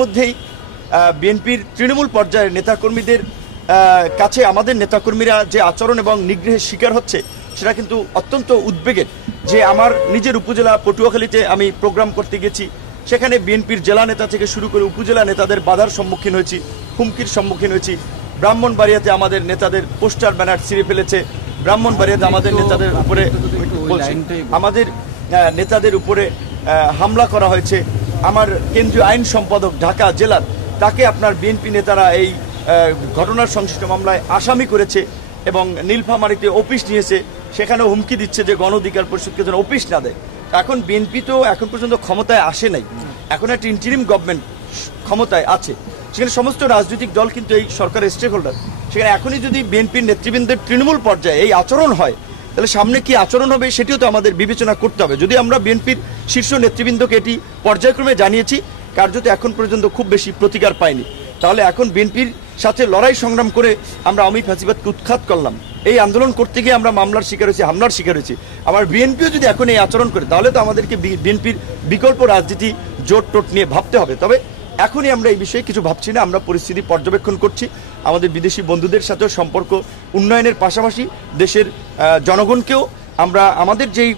মধ্যেই বিএনপির তৃণমূল পর্যায়ের নেতাকর্মীদের কাছে আমাদের নেতাকর্মীরা যে আচরণ এবং নিগ্রহের শিকার হচ্ছে সেটা কিন্তু অত্যন্ত উদ্বেগের। যে আমার নিজের উপজেলা পটুয়াখালীতে আমি প্রোগ্রাম করতে গেছি, সেখানে বিএনপির জেলা নেতা থেকে শুরু করে উপজেলা নেতাদের বাধার সম্মুখীন হয়েছি, হুমকির সম্মুখীন হয়েছি। ব্রাহ্মণবাড়িয়াতে আমাদের নেতাদের পোস্টার ব্যানার ছিঁড়ে ফেলেছে, ব্রাহ্মণবাড়িয়াতে আমাদের নেতাদের উপরে নেতাদের উপরে হামলা করা হয়েছে। আমার কেন্দ্রীয় আইন সম্পাদক ঢাকা জেলার, তাকে আপনার বিএনপি নেতারা এই ঘটনার সংশ্লিষ্ট মামলায় আসামি করেছে এবং নীলফামারীতে অফিস নিয়েছে, সেখানেও হুমকি দিচ্ছে যে গণ অধিকার পরিষদকে যেন অফিস না দেয়। এখন বিএনপি তো এখন পর্যন্ত ক্ষমতায় আসে নাই, এখন একটা ইন্টারিম গভর্নমেন্ট ক্ষমতায় আছে, সেখানে সমস্ত রাজনৈতিক দল কিন্তু এই সরকারের স্টেক হোল্ডার। সেখানে এখনই যদি বিএনপির নেতৃবৃন্দের তৃণমূল পর্যায়ে এই আচরণ হয়, তাহলে সামনে কি আচরণ হবে সেটিও তো আমাদের বিবেচনা করতে হবে। যদি আমরা বিএনপির শীর্ষ নেতৃবৃন্দকে এটি পর্যায়ক্রমে জানিয়েছি, কার্যত এখন পর্যন্ত খুব বেশি প্রতিকার পায়নি, তাহলে এখন বিএনপির সাথে লড়াই সংগ্রাম করে আমরা আওয়ামী ফ্যাসিবাদকে উৎখাত করলাম। এই আন্দোলন করতে গিয়ে আমরা মামলার শিকার হয়েছি, হামলার শিকার হয়েছি। আবার বিএনপিও যদি এখন এই আচরণ করে, তাহলে তো আমাদেরকে বিএনপির বিকল্প রাজনীতি জোট টোট নিয়ে ভাবতে হবে। তবে এখনই আমরা এই বিষয়ে কিছু ভাবছি না, আমরা পরিস্থিতি পর্যবেক্ষণ করছি। আমাদের বিদেশি বন্ধুদের সাথেও সম্পর্ক উন্নয়নের পাশাপাশি দেশের জনগণকেও আমরা আমাদের যেই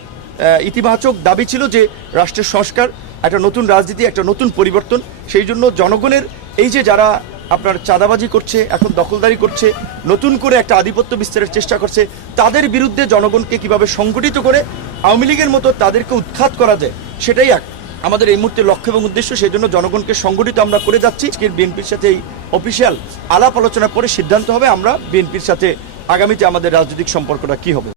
ইতিবাচক দাবি ছিল যে রাষ্ট্রের সংস্কার, একটা নতুন রাজনীতি, একটা নতুন পরিবর্তন, সেই জন্য জনগণের এই যে যারা আপনার চাঁদাবাজি করছে, এখন দখলদারি করছে, নতুন করে একটা আধিপত্য বিস্তারের চেষ্টা করছে, তাদের বিরুদ্ধে জনগণকে কিভাবে সংগঠিত করে আওয়ামী লীগের মতো তাদেরকে উৎখাত করা যায়, সেটাই আমাদের এই মুহূর্তে লক্ষ্য এবং উদ্দেশ্য। সেই জন্য জনগণকে সংগঠিত আমরা করে যাচ্ছি। বিএনপির সাথে এই অফিসিয়াল আলাপ আলোচনা করে সিদ্ধান্ত হবে আমরা বিএনপির সাথে আগামীতে আমাদের রাজনৈতিক সম্পর্কটা কি হবে।